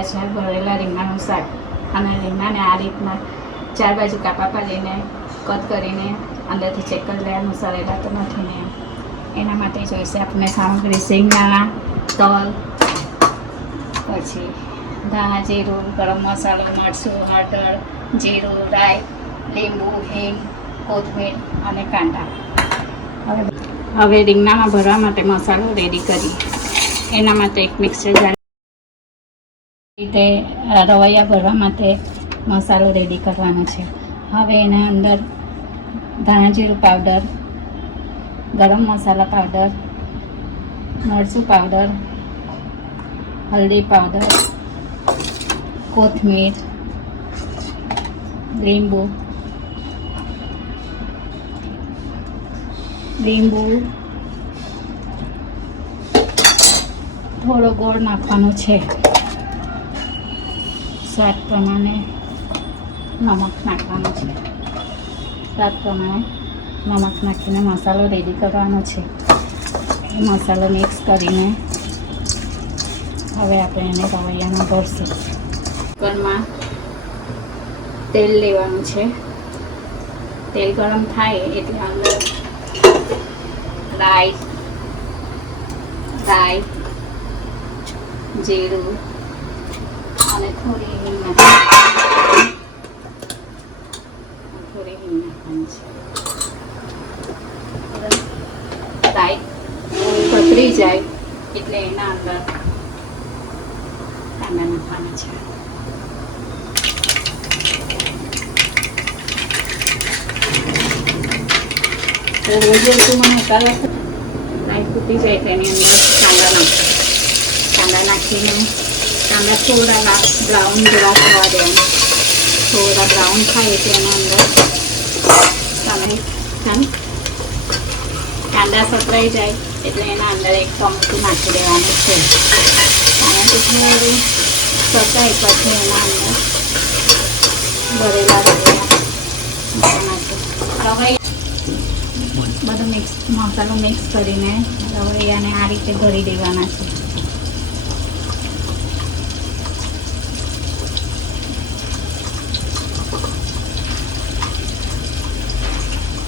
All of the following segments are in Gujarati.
રહ્યા છે ભરેલા રીંગણાનું શાક. અને રીંગણાને આ રીતના 4 બાજુ કાપા પાડીને કટ કરીને અંદરથી ચેક કરી લેવાનું સરેલા તો નથી ને. એના માટે જોઈશે આપણને સામગ્રી શેંગદાણા, તલ, પછી ધાણા, જીરું, ગરમ મસાલો, મરચું, હળદર, જીરું, રાઈ, લીંબુ, હિંગ, કોથમીર અને કાંદા. હવે રીંગણામાં ભરવા માટે મસાલો રેડી કરી એના માટે એક મિક્સર જાર રીતે રવૈયા ભરવા માટે મસાલો રેડી કરવાનો છે. હવે એના અંદર ધાણા જીરું પાવડર, ગરમ મસાલા પાવડર, મરચું પાવડર, હલ્દી પાવડર, કોથમીર, લીંબુ, થોડો ગોળ નાખવાનો છે. સ્વાદ પ્રમાણે નમક નાખવાનું છે. સ્વાદ પ્રમાણે નમક નાખીને મસાલો રેડી કરવાનો છે. મસાલો મિક્સ કરીને હવે આપણે એને રવૈયામાં ભરશું. કુકરમાં તેલ લેવાનું છે. તેલ ગરમ થાય એટલે અંદર રાઈ, જીરું અને થોડી હિંગ નાખવાની છે. રાઈ પતરી જાય એટલે એના અંદર કાંદા નાખવાના છે. મને રાઈ ફૂટી જાય તો એની અંદર કાંદા નાખીને કાંદા થોડા બ્રાઉન જેવા થવા દેવાના. થોડા બ્રાઉન થાય એટલે એના અંદર કાંદા સતરાઈ જાય એટલે એના અંદર એક ટમેટું નાખી દેવાનું છે. ટમેટું થોડું સતરાય પછી એના અંદર ભરેલા રવૈયા બધું મસાલો મિક્સ કરીને રવૈયાને આ રીતે ભરી દેવાના છે.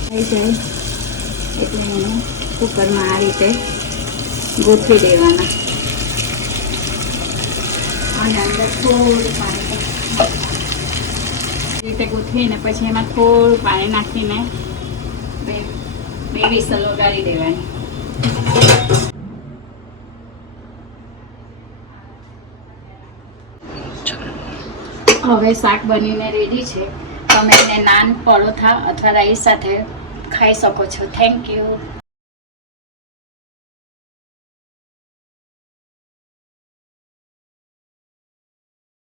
થઈ જાય એટલે એને કુકરમાં આ રીતે ગોઠવી દેવાના અને અંદર થોડું પાણી રીતે ગોઠવીને પછી એમાં થોડું પાણી નાખીને બે વિસલ વગાડી દેવાની. હવે શાક બનીને રેડી છે. તમે એને નાન, પરોઠા અથવા રાઈસ સાથે ખાઈ શકો છો. Thank you.